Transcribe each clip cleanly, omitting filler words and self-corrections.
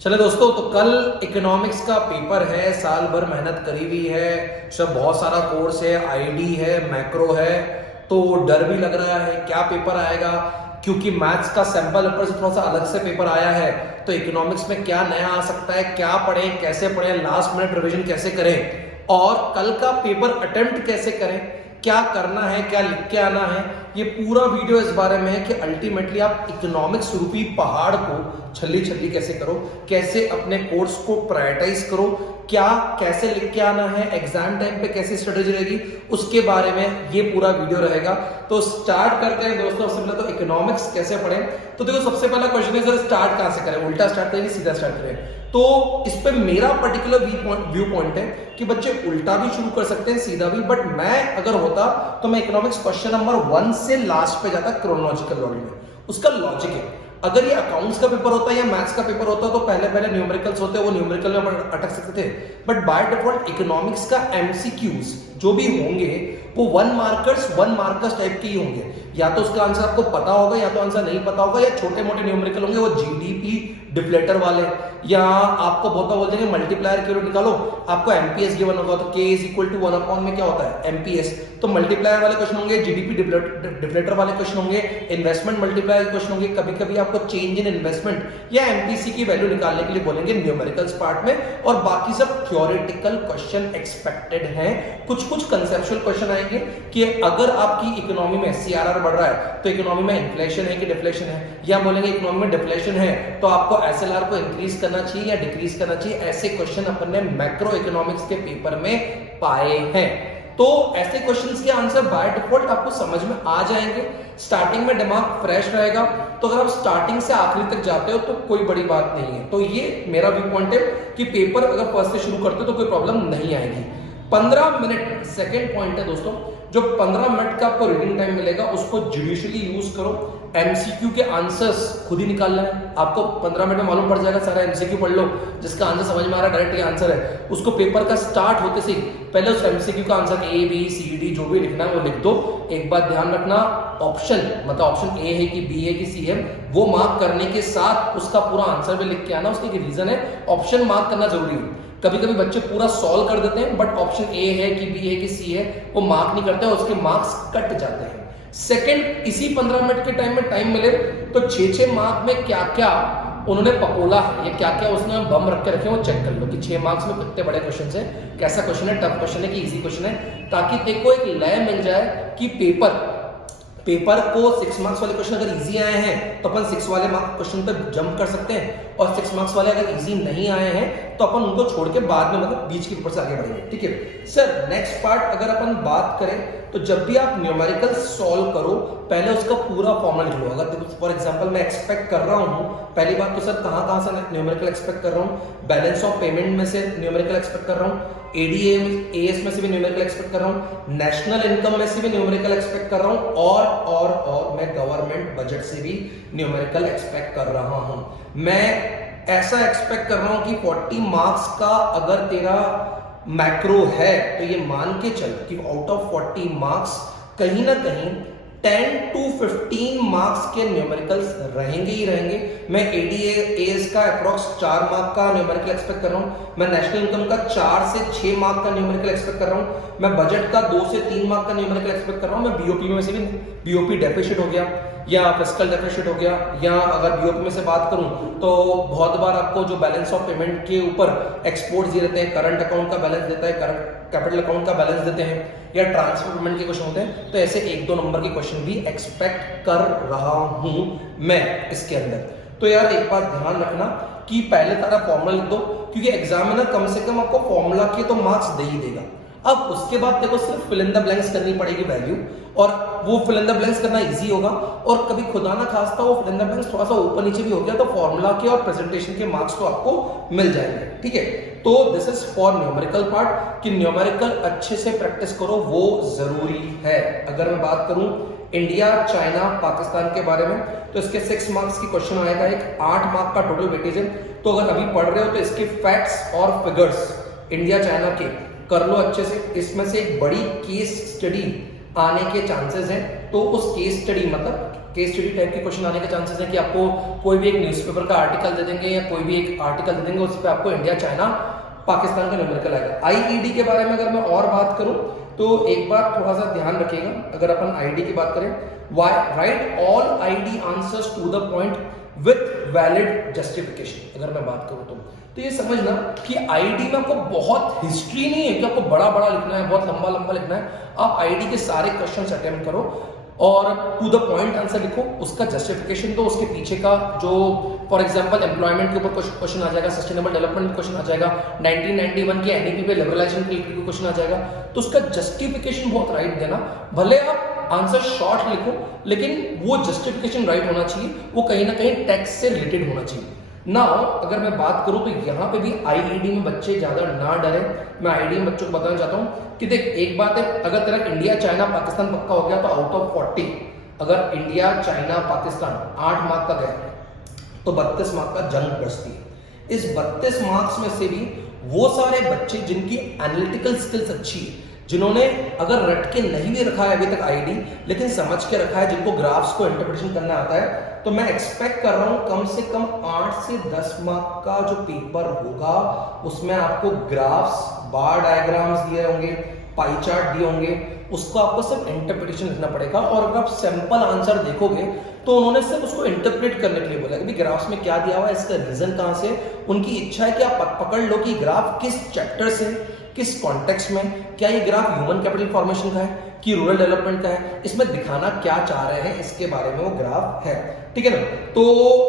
चले दोस्तों, तो कल इकोनॉमिक्स का पेपर है। साल भर मेहनत करी हुई है, सब बहुत सारा कोर्स है, आईडी है, मैक्रो है, तो डर भी लग रहा है क्या पेपर आएगा, क्योंकि मैथ्स का सैंपल पेपर से थोड़ा सा अलग से पेपर आया है। तो इकोनॉमिक्स में क्या नया आ सकता है, क्या पढ़ें, कैसे पढ़ें, लास्ट मिनट रिवीजन कैसे करें और कल का पेपर अटेम्प्ट कैसे करें, क्या करना है, क्या लिख के आना है, ये पूरा वीडियो इस बारे में है कि अल्टीमेटली आप इकोनॉमिक्स रूपी पहाड़ को छल्ली छल्ली कैसे करो, कैसे अपने कोर्स को प्रायोरिटाइज करो, क्या कैसे लिख के आना है, एग्जाम टाइम पे कैसी स्ट्रेटेजी रहेगी, उसके बारे में ये पूरा वीडियो रहेगा। तो स्टार्ट करते हैं दोस्तों। सबसे पहले तो इकोनॉमिक्स कैसे पढ़ें, तो देखो सबसे पहला क्वेश्चन है सर स्टार्ट कहां से करें, उल्टा स्टार्ट करें सीधा स्टार्ट करें। तो इस पे मेरा पर्टिकुलर व्यू पॉइंट है कि बच्चे उल्टा भी शुरू कर सकते हैं, सीधा भी, बट मैं अगर होता तो मैं इकोनॉमिक्स क्वेश्चन नंबर 1 से लास्ट पे जाता क्रोनोलॉजिकल ऑर्डर में। उसका लॉजिक है, अगर ये अकाउंट्स का पेपर होता है या मैथ्स का पेपर होता तो पहले पहले न्यूमेरिकल्स होते वो न्यूमेरिकल में अटक सकते थे, बट बाय डिफॉल्ट इकोनॉमिक्स का एमसीक्यूज जो भी होंगे वो वन मार्कर्स टाइप के ही होंगे। या तो उसका आंसर आपको पता होगा या तो आंसर नहीं पता होगा, या छोटे मोटे न्यूमेरिकल होंगे वो जीडीपी डिप्लेटर वाले, या आपको बहुत बोल देंगे मल्टीप्लायर के रूप निकालो, आपको एमपीएस गिवन होगा तो k is equal to 1 upon में क्या होता है एमपीएस, तो मल्टीप्लायर वाले क्वेश्चन होंगे, जीडीपी डिप्लेटर वाले क्वेश्चन होंगे, इन्वेस्टमेंट मल्टीप्लायर क्वेश्चन होंगे, कभी कभी आपको चेंज इन इन्वेस्टमेंट या एमपीसी की वैल्यू निकालने के लिए बोलेंगे न्यूमेरिकल्स पार्ट में, और बाकी सब थ्योरेटिकल क्वेश्चन एक्सपेक्टेड हैं। कुछ कंसेप्चुअल क्वेश्चन आएंगे कि अगर आपकी इकोनॉमी में सीआरआर बढ़ रहा है तो इकोनॉमी में इन्फ्लेशन है कि डिफ्लेशन है, या बोलेंगे इकोनॉमी में डिफ्लेशन है तो आपको एसएलआर को इंक्रीज करना चाहिए या डिक्रीज करना चाहिए। ऐसे क्वेश्चन अपन ने मैक्रो इकोनॉमिक्स के पेपर में पाए हैं। तो ऐसे क्वेश्चंस के आंसर बाय डिफॉल्ट आपको समझ में आ जाएंगे, स्टार्टिंग में दिमाग फ्रेश रहेगा। तो अगर आप स्टार्टिंग से आखिरी तक जाते हो तो कोई बड़ी बात नहीं है। तो ये मेरा व्यू पॉइंट है कि पेपर अगर फर्स्ट से शुरू करते हो तो कोई प्रॉब्लम नहीं आएगी। 15 मिनट सेकेंड पॉइंट है दोस्तों, जो 15 मिनट का आपको रीडिंग टाइम मिलेगा उसको जुडिशियली यूज करो। एमसीक्यू के आंसर्स खुद ही निकालना है आपको, 15 मिनट में मालूम पड़ जाएगा, सारा एमसीक्यू पढ़ लो, जिसका आंसर समझ में आ रहा है डायरेक्ट ये आंसर है, उसको पेपर का स्टार्ट होते से पहले उस एमसीक्यू का answer A B C D जो भी लिखना है वो लिख दो। एक बात ध्यान रखना, ऑप्शन मतलब ऑप्शन ए है कि बी है कि सी है वो मार्क करने के साथ उसका पूरा आंसर भी लिख के आना। उसकी एक रीजन है, ऑप्शन मार्क करना जरूरी है। कभी कभी बच्चे पूरा सॉल्व कर देते हैं बट ऑप्शन ए है कि बी है कि सी है वो मार्क नहीं करते, उसके मार्क्स कट जाते हैं। सेकंड, इसी 15 मिनट के टाइम में टाइम मिले तो 6 मार्क में क्या क्या उन्होंने पपोला है, क्या क्या उसने बम रख के रखे वो चेक कर लो कि 6 मार्क्स में कितने बड़े क्वेश्चन है, कैसा क्वेश्चन है, टफ क्वेश्चन है कि इजी क्वेश्चन है, ताकि तेको एक लय मिल जाए कि पेपर को 6 मार्क्स वाले क्वेश्चन अगर इजी आए हैं तो अपन 6 वाले मार्क्स क्वेश्चन पर जंप कर सकते हैं, और 6 मार्क्स वाले अगर इजी नहीं आए हैं तो अपन उनको छोड़ के बाद में मतलब बीच के पेपर से आगे बढ़ेंगे। ठीक है सर, नेक्स्ट पार्ट अगर अपन बात करें तो जब भी आप न्यूमेरिकल सॉल्व करो पहले उसका पूरा फॉर्मूला लिख लो। अगर फॉर एग्जांपल मैं एक्सपेक्ट कर रहा हूं, पहली बात तो सर कहां से न्यूमेरिकल एक्सपेक्ट कर रहा हूं, बैलेंस ऑफ पेमेंट में से न्यूमेरिकल एक्सपेक्ट कर रहा हूं, एडीएस में से भी न्यूमेरिकल एक्सपेक्ट कर रहा हूं, नेशनल इनकम में से भी न्यूमेरिकल एक्सपेक्ट कर रहा हूं, और मैं गवर्नमेंट बजट से भी न्यूमेरिकल एक्सपेक्ट कर रहा हूं। मैं ऐसा एक्सपेक्ट कर रहा हूं कि 40 मार्क्स का अगर तेरा मैक्रो है तो ये मान के चल कि आउट ऑफ 40 मार्क्स कहीं ना कहीं 10 to 15 मार्क्स के न्यूमेरिकल्स रहेंगे ही रहेंगे। मैं एडीएस का अप्रॉक्स 4 मार्क का न्यूमेरिकल एक्सपेक्ट कर रहा हूं, मैं नेशनल इनकम का 4 से 6 मार्क का न्यूमेरिकल एक्सपेक्ट कर रहा हूं, मैं बजट का 2 से 3 मार्क का न्यूमेरिकल एक्सपेक्ट कर रहा हूं, मैं बीओपी में से भी बीओपी डेफिसिट हो गया या फिस्कल डेफिसिट हो गया, या अगर बीओपी में से बात करूं तो बहुत बार आपको जो बैलेंस ऑफ पेमेंट के ऊपर एक्सपोर्ट्स दिए रहते हैं, करंट अकाउंट का बैलेंस देता है, करंट कैपिटल अकाउंट का बैलेंस देते हैं, या ट्रांसफर पेमेंट के क्वेश्चन होते हैं, तो ऐसे 1-2 नंबर के क्वेश्चन भी एक्सपेक्ट कर रहा हूं मैं इसके अंदर। तो यार एक बात ध्यान रखना कि पहले तारा फॉर्मूला लिख दो, क्योंकि एग्जामिनर कम से कम आपको फॉर्मूला के तो मार्क्स दे ही देगा। अब उसके बाद देखो सिर्फ फिल इन द ब्लैंक्स करनी पड़ेगी वैल्यू, और वो फिल इन द ब्लैंक्स करना इजी होगा, और कभी खुदा ना खास्ता वो फिल इन द ब्लैंक्स थोड़ा सा ऊपर नीचे भी हो गया तो फॉर्मूला के और प्रेजेंटेशन के मार्क्स तो आपको मिल जाएंगे। ठीक है, तो this is for numerical part कि न्यूमेरिकल अच्छे से प्रैक्टिस करो, वो जरूरी है। अगर मैं बात करूं इंडिया, चाइना, पाकिस्तान के बारे में तो इसके 6 मार्क्स की क्वेश्चन आएगा, एक 8 मार्क का टोटल वेटेज है। तो अगर अभी पढ़ रहे हो तो इसके फैक्ट्स और फिगर्स इंडिया चाइना के कर लो अच्छे से। इसमें से एक बड़ी केस स्टडी आने के चांसेस हैं, तो उस केस स्टडी मतलब केस स्टडी टाइप के क्वेश्चन आने के चांसेस है कि आपको कोई भी एक न्यूज़पेपर का आर्टिकल दे देंगे या कोई भी एक आर्टिकल दे देंगे, उस पर आपको इंडिया, चाइना, पाकिस्तान का न्यूमेरिकल आएगा। आईईडी के बारे में अगर मैं और बात करूं तो एक बात थोड़ा सा ध्यान रखिएगा, अगर अपन आईडी की बात करें, write all ID answers to the point with valid justification. अगर मैं बात करूं तो ये समझना कि आईडी में आपको बहुत हिस्ट्री नहीं है कि आपको बड़ा बड़ा लिखना है, बहुत लंबा लंबा लिखना है। आप आईडी के सारे क्वेश्चंस अटेम्प्ट करो और टू द पॉइंट आंसर लिखो, उसका जस्टिफिकेशन दो, उसके पीछे का जो फॉर एग्जांपल एम्प्लॉयमेंट के ऊपर क्वेश्चन आ जाएगा, सस्टेनेबल डेवलपमेंट क्वेश्चन आ जाएगा, 1991 के एनईपी पे लिबरलाइजेशन के क्वेश्चन आ जाएगा, तो उसका जस्टिफिकेशन बहुत राइट देना। भले आप आंसर शॉर्ट लिखो लेकिन वो जस्टिफिकेशन राइट होना चाहिए, वो कहीं ना कहीं टेक्स्ट से रिलेटेड होना चाहिए। नाउ अगर मैं बात करूं तो यहाँ पे भी आईईडी में बच्चे ज्यादा ना डरे। मैं आईडी में बच्चों को बताना चाहता हूँ कि देख एक बात है, अगर तेरा इंडिया, चाइना, पाकिस्तान पक्का हो गया तो आउट ऑफ 40 अगर इंडिया, चाइना, पाकिस्तान 8 मार्क का गया तो 32 मार्क का जंग बचती है। इस 32 मार्क्स में से भी वो सारे बच्चे जिनकी एनालिटिकल स्किल्स अच्छी है, जिन्होंने अगर रट के नहीं भी रखा है अभी तक आईडी लेकिन समझ के रखा है, जिनको ग्राफ्स को इंटरप्रिटेशन करना आता है, तो मैं एक्सपेक्ट कर रहा हूं कम से कम 8 से 10 मार्क का जो पेपर होगा उसमें आपको ग्राफ्स, बार डायग्राम्स दिए होंगे, पाई चार्ट दिए होंगे, उसको आपको सिर्फ इंटरप्रिटेशन लिखना पड़ेगा। और अगर आप सिंपल आंसर देखोगे तो उन्होंने सिर्फ उसको इंटरप्रेट करने के लिए बोला कि ग्राफ्स में क्या दिया हुआ है, इसका रीजन कहां से। उनकी इच्छा है कि आप पकड़ लो कि ग्राफ किस चैप्टर से, किस कॉन्टेक्स्ट में, क्या ये ग्राफ ह्यूमन कैपिटल फॉर्मेशन का है कि रूरल डेवलपमेंट का है, इसमें दिखाना क्या चाह रहे हैं, इसके बारे में वो ग्राफ है, ठीक है ना। तो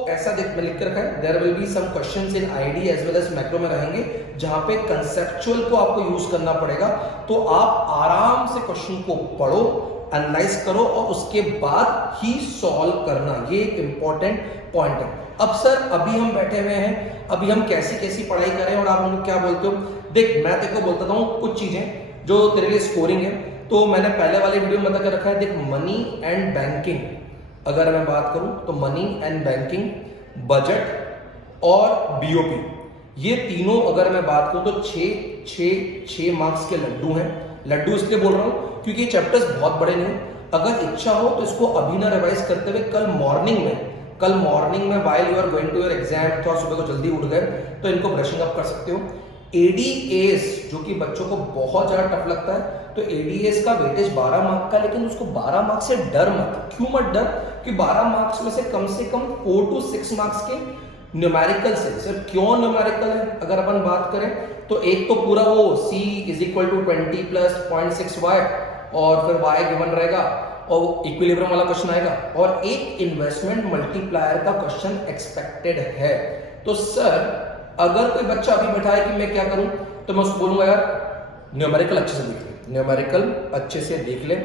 ऐसा मैं लिख कर रखा है, there will be some questions in ID as well as macro में रहेंगे जहां पे कंसेप्चुअल को आपको यूज करना पड़ेगा। तो आप आराम से क्वेश्चन को पढ़ो, एनालाइज करो और उसके बाद ही सॉल्व करना, ये एक इंपॉर्टेंट पॉइंट है। अब सर अभी हम बैठे हुए हैं, अभी हम कैसी कैसी पढ़ाई करें और आप लोग क्या बोलते हो? देख मैं तेरे को बोलता हूं कुछ चीजें जो तेरे लिए स्कोरिंग है, तो मैंने पहले वाले वीडियो में बता के रखा है। देख मनी एंड बैंकिंग अगर मैं बात करूं तो मनी एंड बैंकिंग, बजट और बीओपी, ये तीनों अगर मैं बात करूं तो 6 मार्क्स के लड्डू हैं। लड्डू इसलिए बोल रहा हूं क्योंकि ये चैप्टर्स बहुत बड़े नहीं। अगर इच्छा हो तो इसको अभी ना रिवाइज करते हुए कल मॉर्निंग में while you are going to your exam, थोड़ा सुबह को जल्दी उठ गए तो इनको ब्रशिंग अप कर सकते हो। एडीएस जो कि बच्चों को बहुत ज्यादा टफ लगता है, तो एडीएस का वेटेज 12 मार्क का, लेकिन उसको 12 मार्क से डर मत। क्यों मत डर? कि 12 मार्क्स में से कम 4 to 6 मार्क्स के न्यूमेरिकल से। सिर्फ क्यों न्यूमेरिकल है अगर अपन बात करें तो एक तो पूरा वो c is equal to 20 plus 0.6y और फिर y गिवन रहेगा और इक्विलिब्रियम वाला क्वेश्चन आएगा, और एक इन्वेस्टमेंट मल्टीप्लायर का क्वेश्चन एक्सपेक्टेड है। तो सर अगर कोई बच्चा अभी बैठा है कि मैं क्या करूं, तो मैं उसको बोलूंगा यार न्यूमेरिकल अच्छे से देख ले, न्यूमेरिकल अच्छे से देख ले।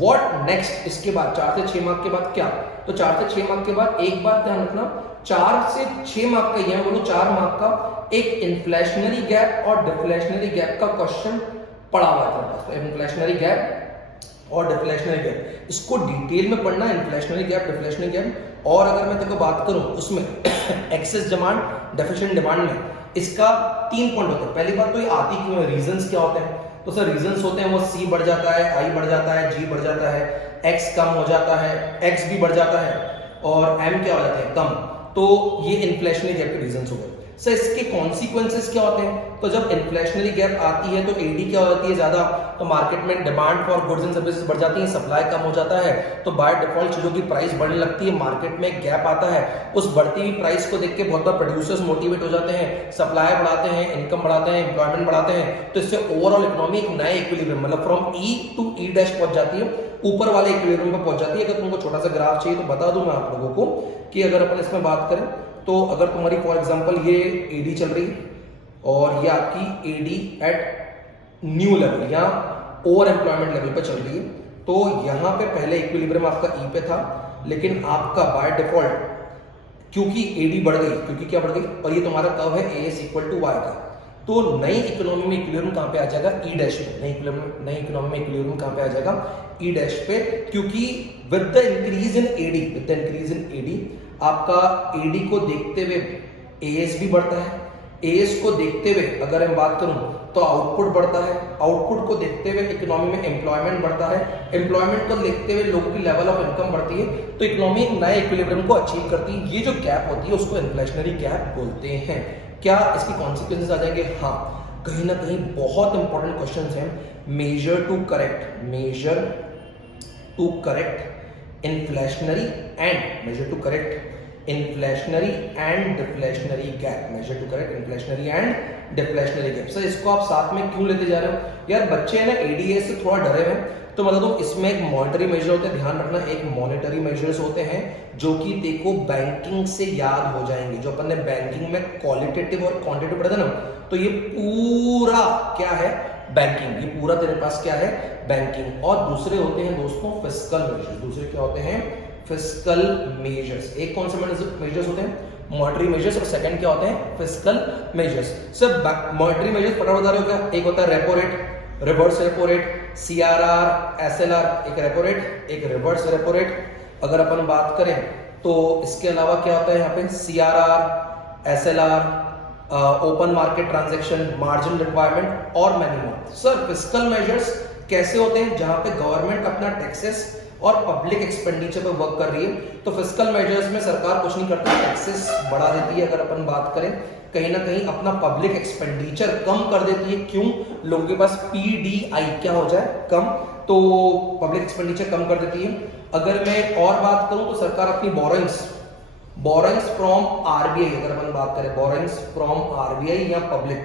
What next? इसके बाद 4 से 6 मार्क के बाद क्या? तो 4 से 6 मार्क के बाद एक बात ध्यान रखना, 4 से 6 मार्क का ये बोलो 4 मार्क का एक इन्फ्लेशनरी गैप और डिफ्लेशनरी गैप का क्वेश्चन पड़ा हुआ है। तो इन्फ्लेशनरी गैप और डिफ्लेशनरी गैप, इसको डिटेल में पढ़ना, इन्फ्लेशनरी गैप, डिफ्लेशनरी गैप। और अगर मैं तेरे को बात करूं उसमें एक्सेस डिमांड, डेफिशिएंट डिमांड में इसका 3 पॉइंट होते हैं। पहली बात तो ये आती क्यों है, रीजंस क्या होते हैं? तो सर रीजंस होते हैं वो सी बढ़ जाता है, आई बढ़ जाता है, जी बढ़ जाता है, एक्स कम हो जाता है, एक्स भी बढ़ जाता है और एम क्या हो जाता है, कम। तो ये इन्फ्लेशनरी गैप के रीजंस हो गए। सर इसके कॉन्सिक्वेंसेस क्या होते हैं? तो जब इन्फ्लेशनरी गैप आती है तो एडी क्या हो जाती है ज्यादा, तो मार्केट में demand for goods and services बढ़ जाती है, सप्लाई कम हो जाता है, तो बाय डिफॉल्ट चीजों की प्राइस बढ़ने लगती है, मार्केट में गैप आता है। उस बढ़ती हुई प्राइस को देख के बहुत बार प्रोड्यूसर्स मोटिवेट हो जाते हैं, सप्लाई बढ़ाते हैं, इनकम बढ़ाते हैं, एम्प्लॉयमेंट बढ़ाते हैं, तो इससे ओवरऑल इकोनॉमी एक नए इक्विलिब्रियम मतलब from E to E dash पहुंच जाती है, ऊपर वाले इक्विलिब्रियम पे पहुंच जाती है। अगर तुमको छोटा सा ग्राफ चाहिए तो बता दूं मैं आप लोगों को कि अगर अपन इसमें बात करें तो अगर तुम्हारी फॉर एग्जांपल ये एडी चल रही और ये आपकी एडी एट न्यू लेवल या ओवर एम्प्लॉयमेंट लेवल पे चल रही है, तो यहां पे पहले इक्विलिब्रियम आपका ई पे था, लेकिन आपका बाय डिफॉल्ट क्योंकि एडी बढ़ गई, क्योंकि क्या बढ़ गई, और ये तुम्हारा कर्व है एएस इक्वल टू वाई का, तो नई इकोनॉमी में इक्विलिब्रियम कहां पे आ जाएगा, ई डैश पे। नई इकोनॉमी में इक्विलिब्रियम कहां पे आ जाएगा, ई डैश पे, क्योंकि with the increase in AD आपका एडी को देखते हुए एएस भी बढ़ता है, एज को देखते हुए अगर मैं बात करूं तो आउटपुट बढ़ता है, आउटपुट को देखते हुए इकोनॉमी में एम्प्लॉयमेंट बढ़ता है, एम्प्लॉयमेंट को देखते हुए लोगों की लेवल ऑफ इनकम बढ़ती है, तो इकोनॉमी एक नए इक्विलिब्रियम को अचीव करती है। ये जो गैप होती है उसको इन्फ्लेशनरी गैप बोलते हैं। क्या इसकी कॉन्सिक्वेंसेस आ जाएंगे? हाँ, कहीं ना कहीं बहुत इंपॉर्टेंट क्वेश्चन हैं। Measure to correct inflationary and measure to correct inflationary and deflationary gap, measure to correct inflationary and deflationary gap. Sir इसको आप साथ में क्यों लेते जा रहे हो? यार बच्चे है ना एडीएस से थोड़ा डरे हुए हैं, तो मतलब तो इसमें एक मॉनिटरी मेजर होते हैं, ध्यान रखना, एक मॉनिटरी मेजर्स होते हैं जो कि देखो बैंकिंग से याद हो जाएंगे। जो अपन ने बैंकिंग में क्वालिटेटिव और क्वांटिटेटिव पढ़ा था ना, तो ये पूरा क्या है? बैंकिंग। ये पूरा तेरे पास क्या है? बैंकिंग। और दूसरे होते हैं दोस्तों फिस्कल मेजर्स। दूसरे क्या होते हैं? Fiscal measures. एक कौन से मेजर्स होते हैं? मॉनिटरी मेजर्स, और सेकंड क्या होते हैं? Fiscal measures. Sir monetary measures फटाफट बता रहे हो क्या? एक होता है repo rate, reverse repo rate, CRR, SLR, एक रेपो रेट, एक रिवर्स रेपो रेट। अगर अपन बात करें तो इसके अलावा क्या होता है यहाँ पे? CRR, SLR, open market transaction, margin requirement और many more. Sir fiscal measures कैसे होते हैं? जहां पे गवर्नमेंट अपना टैक्सेस और पब्लिक एक्सपेंडिचर पे वर्क कर रही है, तो फिस्कल मेजर्स में सरकार कुछ नहीं करती, टैक्सेस बढ़ा देती है। अगर अपन बात करें कहीं ना कहीं अपना पब्लिक एक्सपेंडिचर कम कर देती है। क्यों? लोगों के पास पीडीआई क्या हो जाए? कम, तो पब्लिक एक्सपेंडिचर कम कर देती है। अगर मैं और बात करूं तो सरकार अपनी बोरोइंग्स फ्रॉम आरबीआई, अगर अपन बात करें बोरोइंग्स फ्रॉम आरबीआई या पब्लिक,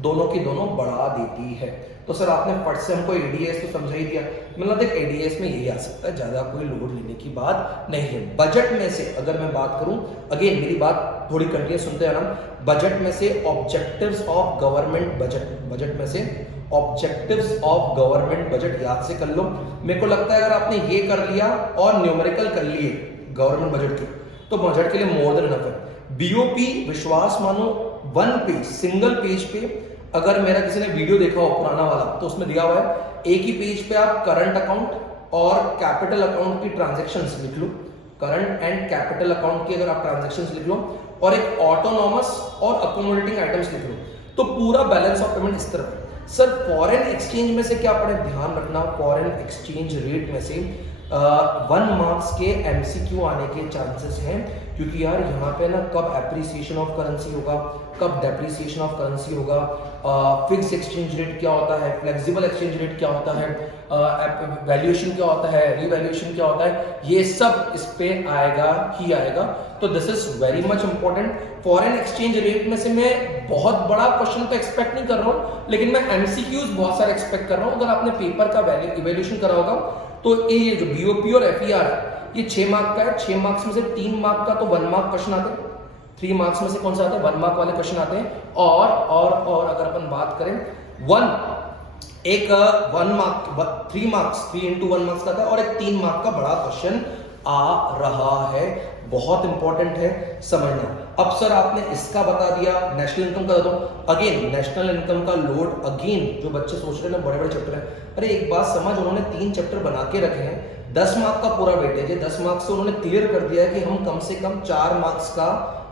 दोनों की दोनों बढ़ा देती है। तो सर आपने फट से हमको एडीएस तो समझा ही दिया, मतलब देख एडीएस में यही आ सकता है, ज्यादा कोई लोड लेने की बात नहीं है। बजट में से अगर मैं बात करूं, अगेन मेरी बात थोड़ी कंटिन्यूस सुनते हैं ना, बजट में से ऑब्जेक्टिव्स ऑफ गवर्नमेंट बजट में से ऑब्जेक्टिव्स ऑफ गवर्नमेंट बजट याद से कर लो। मेरे को लगता है अगर आपने ये कर लिया और न्यूमेरिकल कर लिए गवर्नमेंट बजट के, तो बजट के लिए मोर देन इनफ है। बीओपी विश्वास मानो वन पेज, सिंगल पेज पे, अगर मेरा किसी ने वीडियो देखा हो पुराना वाला, तो उसमें दिया हुआ है एक ही पेज पे आप करंट अकाउंट और कैपिटल अकाउंट की ट्रांजैक्शंस लिख लो, करंट एंड कैपिटल अकाउंट की अगर आप ट्रांजैक्शंस लिख लो, और एक ऑटोनॉमस और अकोमोडेटिंग आइटम्स लिख लो, तो पूरा बैलेंस ऑफ पेमेंट इस तरफ है। सर फॉरेन एक्सचेंज में से क्या पढ़े? ध्यान रखना, फॉरेन एक्सचेंज रेट में से 1 मार्क्स के एमसीक्यू आने के चांसेस हैं, क्योंकि यार यहाँ पे ना कब एप्रिसिएशन ऑफ करेंसी होगा, कब डेप्रिसिएशन ऑफ करेंसी होगा, फिक्स एक्सचेंज रेट क्या होता है, फ्लेक्सिबल एक्सचेंज रेट क्या होता है, वैल्यूएशन क्या होता है, रीवैल्यूएशन क्या होता है, ये सब इस पे आएगा ही आएगा। तो this is very much important. Foreign exchange rate में से मैं बहुत बड़ा क्वेश्चन तो एक्सपेक्ट नहीं कर रहा हूँ, लेकिन मैं एमसीक्यूज बहुत सारे एक्सपेक्ट कर रहा हूँ। अगर आपने पेपर का इवैल्यूएशन करा होगा तो ये जो बीओपी और एफईआर है ये 6 मार्क का है। 6 मार्क्स में से 3 मार्क का तो 1 मार्क क्वेश्चन आते हैं, 3 मार्क्स में से कौन सा आता है? 1 मार्क वाले क्वेश्चन आते हैं। और अगर अपन बात करें 1 मार्क 3 मार्क्स 3 into 1 मार्क्स का था, और एक 3 मार्क का बड़ा क्वेश्चन आ रहा है, बहुत इंपॉर्टेंट है समझना। अब सर आपने इसका बता दिया, नेशनल इनकम का दो। अगेन नेशनल इनकम का लोड, अगेन जो बच्चे सोच रहे हैं ना बड़े बड़े चैप्टर है, अरे एक बात समझ, उन्होंने 3 चैप्टर बना के रखे हैं, 10 मार्क का पूरा वेटेज है, 10 मार्क्स से उन्होंने क्लियर कर दिया है कि हम कम से कम 4 मार्क्स का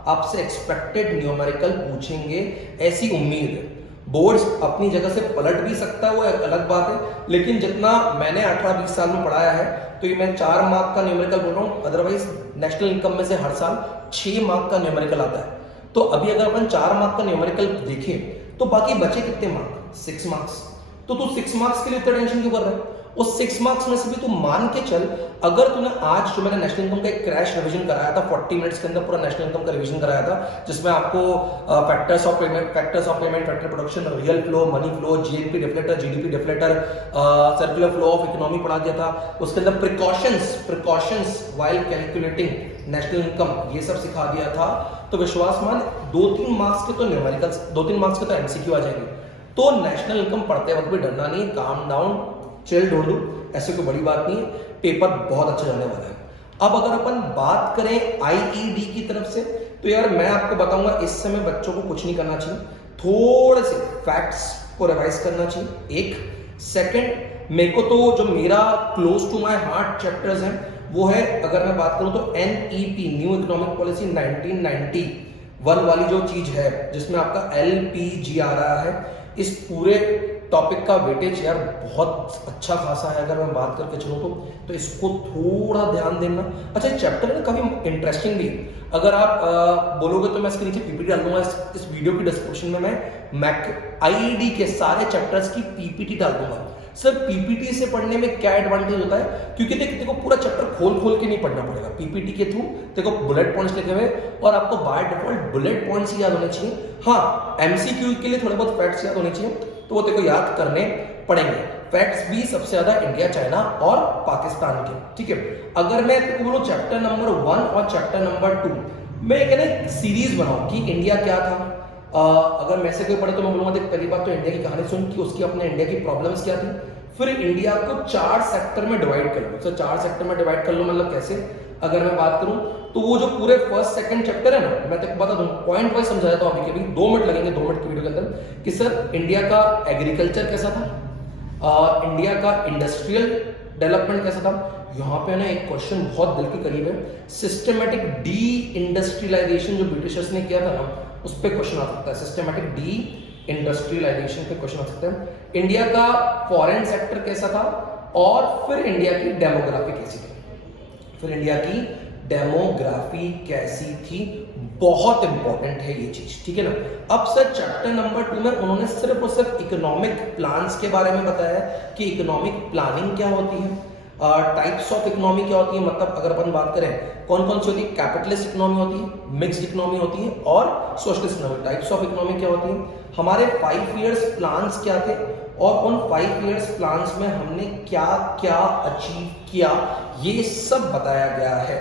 आपसे एक्सपेक्टेड न्यूमेरिकल पूछेंगे, ऐसी उम्मीद है। बोर्ड्स अपनी जगह से पलट भी सकता है, वो एक अलग बात है, लेकिन जितना मैंने 18-20 साल में पढ़ाया है, तो ये मैं 4 मार्क का न्यूमेरिकल बोल रहा हूँ। अदरवाइज नेशनल इनकम में से हर साल 6 मार्क का न्यूमेरिकल आता है। तो अभी अगर अपन 4 मार्क का न्यूमेरिकल देखें तो बाकी बचे कितने मार्क? 6 मार्क्स। तो तू 6 मार्क्स के लिए इतना टेंशन क्यों कर रहा है? उस 6 मार्क्स में से भी तू मान के चल, अगर तूने आज जो मैंने नेशनल इनकम का एक क्रैश रिवीजन कराया था, 40 मिनट्स के अंदर पूरा नेशनल इनकम का रिवीजन कराया था, जिसमें आपको factors of payment, factor production, real flow, money flow, GNP deflator, GDP deflator, circular flow of economy पढ़ा दिया था। उसके अंदर precautions while calculating national income, ये सब सिखा दिया था। तो विश्वास मान 2-3 मार्क्स के तो न्यूमेरिकल्स, 2-3 मार्क्स के तो एमसीक्यू आ जाएंगे। तो नेशनल इनकम पढ़ते वक्त भी डरना नहीं, काम डाउन, चिल ढूंढू, ऐसे कोई बड़ी बात नहीं है, पेपर बहुत अच्छा जाने वाला है। अब अगर अपन बात करें आईईडी की तरफ से, तो यार मैं आपको बताऊंगा इस समय बच्चों को कुछ नहीं करना चाहिए, थोड़े से फैक्ट्स को रिवाइज करना चाहिए। एक सेकंड, मेरे को तो जो मेरा close to my heart chapters हैं वो है, अगर मैं बात करूं तो NEP, new economic policy 1990, one वाली जो चीज है जिसमें आपका LPG आ रहा है, इस पूरे टॉपिक का वेटेज यार बहुत अच्छा खासा है अगर मैं बात करके चलूँ तो इसको थोड़ा ध्यान देना। अच्छा, चैप्टर ना काफी इंटरेस्टिंग भी है। अगर आप बोलोगे तो मैं इसके नीचे पीपीटी डाल दूंगा, इस वीडियो की डिस्क्रिप्शन में मैं IED के सारे चैप्टर्स की पीपीटी डाल दूंगा। सर पीपीटी से पढ़ने में क्या एडवांटेज होता है, क्योंकि देखो को पूरा चैप्टर खोल के नहीं पढ़ना पड़ेगा, पीपीटी के थ्रू देखो बुलेट पॉइंट्स लिखे हुए और आपको बाय डिफॉल्ट बुलेट पॉइंट्स याद होने चाहिए। हाँ, MCQ के लिए थोड़े बहुत फैक्ट्स याद होने चाहिए, तो वो देखो याद करने पड़ेंगे। फैक्ट्स भी सबसे ज्यादा इंडिया, चाइना और पाकिस्तान के, ठीक है। अगर मैं तेरे को बोलूं चैप्टर नंबर 1 और चैप्टर नंबर 2 मैं एक सीरीज बनाऊं कि इंडिया क्या था। अगर मैं से कोई पढ़े तो मैं बोलूंगा देख, पहली बात तो इंडिया की कहानी सुन कि उसकी अपने इंडिया की प्रॉब्लम्स क्या थी। फिर इंडिया को 4 सेक्टर में डिवाइड कर लो। तो 4 सेक्टर में डिवाइड कर लो मतलब कैसे, अगर मैं बात करूं तो वो जो पूरे फर्स्ट सेकंड चैप्टर है ना, मैं तेको बता दूं पॉइंट वाइज समझाया था अभी के भी 2 मिनट लगेंगे, 2 मिनट की वीडियो के अंदर, कि सर इंडिया का एग्रीकल्चर कैसा था, इंडिया का इंडस्ट्रियल डेवलपमेंट कैसा था। यहाँ पे ना एक क्वेश्चन बहुत दिल के करीब है, सिस्टमेटिक डी इंडस्ट्रियलाइजेशन जो ब्रिटिशर्स ने किया था ना, उस पर क्वेश्चन आ सकता है। सिस्टमेटिक डी इंडस्ट्रियलाइजेशन पे क्वेश्चन आ सकता है। इंडिया का फॉरेन सेक्टर कैसा था और फिर इंडिया की डेमोग्राफी कैसी थी, फिर इंडिया की डेमोग्राफी कैसी थी, बहुत इंपॉर्टेंट है ये चीज, ठीक है ना। अब सर चैप्टर नंबर 2 में उन्होंने सिर्फ और सिर्फ इकोनॉमिक प्लान्स के बारे में बताया कि इकोनॉमिक प्लानिंग क्या होती है, टाइप्स ऑफ इकोनॉमी क्या होती है, मतलब अगर अपन बात करें कौन कौन सी होती है, कैपिटलिस्ट इकोनॉमी होती है, मिक्स्ड इकोनॉमी होती है और socialist economy. Types of economy क्या होती है, हमारे 5 इयर्स प्लान्स क्या थे और उन 5 इयर्स प्लान्स में हमने क्या क्या अचीव किया, ये सब बताया गया है।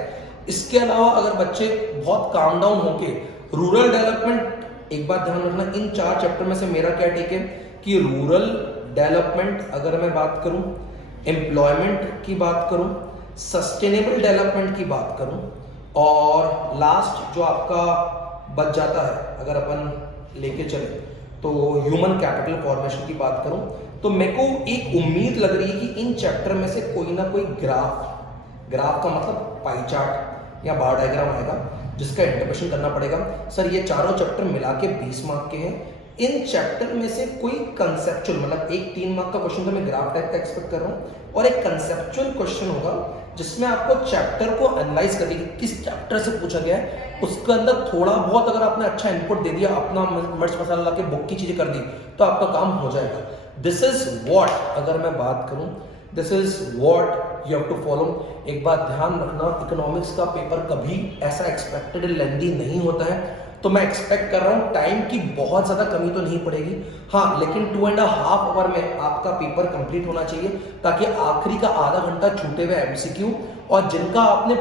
इसके अलावा अगर बच्चे बहुत काम डाउन होके रूरल डेवलपमेंट, एक बात ध्यान रखना, इन 4 चैप्टर में से मेरा क्या टेक है कि रूरल डेवलपमेंट अगर मैं बात करूं, एम्प्लॉयमेंट की बात करूं, सस्टेनेबल डेवलपमेंट की बात करूं और लास्ट जो आपका बच जाता है अगर अपन लेके चले तो ह्यूमन कैपिटल फॉर्मेशन की बात करूं, तो मेरे को एक उम्मीद लग रही है कि इन चैप्टर में से कोई ना कोई ग्राफ का मतलब पाई चार्ट या बार डायग्राम आएगा जिसका इंटरप्रेशन करना पड़ेगा। सर ये चारों चैप्टर मिला के 20 मार्क के हैं, इन चैप्टर में से कोई कंसेप्चुअल, मतलब एक 3 मार्क का क्वेश्चन तो मैं ग्राफ टाइप का एक्सपेक्ट कर रहा हूं और एक कंसेप्चुअल क्वेश्चन होगा जिसमें आपको चैप्टर को एनालाइज करने की किस चैप्टर से पूछा गया है, उसके अंदर थोड़ा बहुत अगर आपने अच्छा इनपुट दे दिया, अपना मिर्च मसाला ला के बुक की चीजें कर दी तो आपका काम हो जाएगा। दिस इज व्हाट, अगर मैं बात करूं, this is what you have to follow. एक बात ध्यान रखना, इकोनॉमिक्स का पेपर कभी ऐसा एक्सपेक्टेड लेंथी नहीं होता है, तो मैं एक्सपेक्ट कर रहा हूं टाइम की बहुत ज्यादा कमी तो नहीं पड़ेगी, हाँ, लेकिन 2.5 आवर में आपका पेपर कंप्लीट होना चाहिए ताकि आखिरी का आधा घंटा छूटे हुए MCQ और जिनका आपने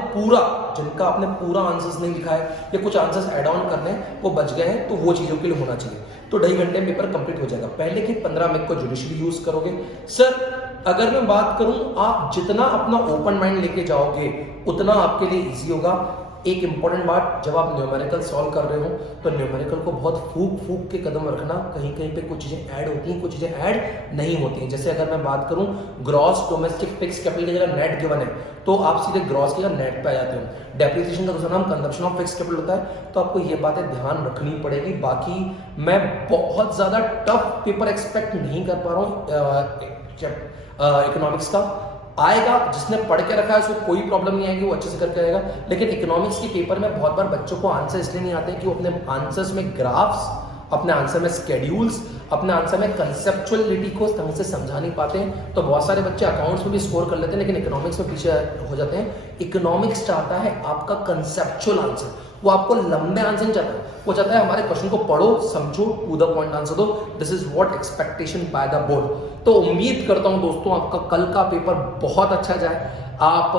पूरा आंसर्स नहीं लिखा है या कुछ आंसर्स ऐड ऑन करने हैं वो बच गए हैं, तो वो चीजों के लिए होना चाहिए। तो 2.5 घंटे में पेपर कंप्लीट हो जाएगा। पहले के 15 मिनट को जुडिशली यूज करोगे। सर अगर मैं बात करूं, आप जितना अपना ओपन माइंड लेके जाओगे उतना आपके लिए इजी होगा। एक इंपॉर्टेंट बात, जब आप न्यूमेरिकल सॉल्व कर रहे हो तो न्यूमेरिकल को बहुत फूक के कदम रखना, कहीं कहीं पे कुछ चीजें ऐड होती हैं, कुछ चीजें ऐड नहीं होती हैं। जैसे अगर मैं बात करूं ग्रॉस डोमेस्टिक फिक्स कैपिटल की जगह नेट गिवन है तो आप सीधे ग्रॉस की जगह नेट पे आ जाते हो। डेप्रिसिएशन का दूसरा नाम कंजप्शन ऑफ फिक्स कैपिटल होता है, तो आपको ये बातें ध्यान रखनी पड़ेगी। बाकी मैं बहुत ज्यादा टफ पेपर एक्सपेक्ट नहीं कर पा रहा हूँ इकोनॉमिक्स का। आएगा, जिसने पढ़ के रखा है उसको कोई प्रॉब्लम नहीं आएगी, वो अच्छे से करके आएगा। लेकिन इकोनॉमिक्स के पेपर में बहुत बार बच्चों को आंसर इसलिए नहीं आते कि वो अपने आंसर्स में ग्राफ्स, अपने आंसर में स्केड्यूल्स, अपने आंसर में कंसेप्चुअलिटी को ढंग से समझा नहीं पाते हैं। तो बहुत सारे बच्चे अकाउंट्स में भी स्कोर कर लेते हैं लेकिन इकोनॉमिक्स में पीछे हो जाते हैं। इकोनॉमिक्स चाहता है आपका कंसेप्चुअल आंसर, वो आपको लंबे आंसर नहीं चाहता, वो चाहता है हमारे क्वेश्चन को पढ़ो, समझो, टू द पॉइंट आंसर दो। This is what expectation by the board. तो उम्मीद करता हूं दोस्तों आपका कल का पेपर बहुत अच्छा जाए, आप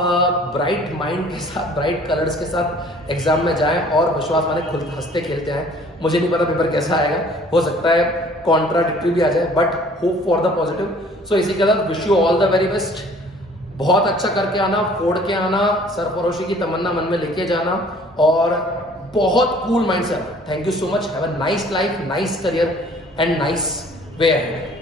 ब्राइट माइंड के साथ, ब्राइट कलर्स के साथ एग्जाम में जाएं और विश्वास माने खुद हंसते खेलते आए। मुझे नहीं पता पेपर कैसा आएगा, हो सकता है कॉन्ट्राडिक्टरी भी आ जाए, but hope for the positive. So इसी के साथ wish you all the very best. बहुत अच्छा करके आना, फोड़ के आना, सरफरोशी की तमन्ना मन में लेके जाना और बहुत कूल माइंड से आना। Thank you so much, have a nice life, nice career and nice way ahead.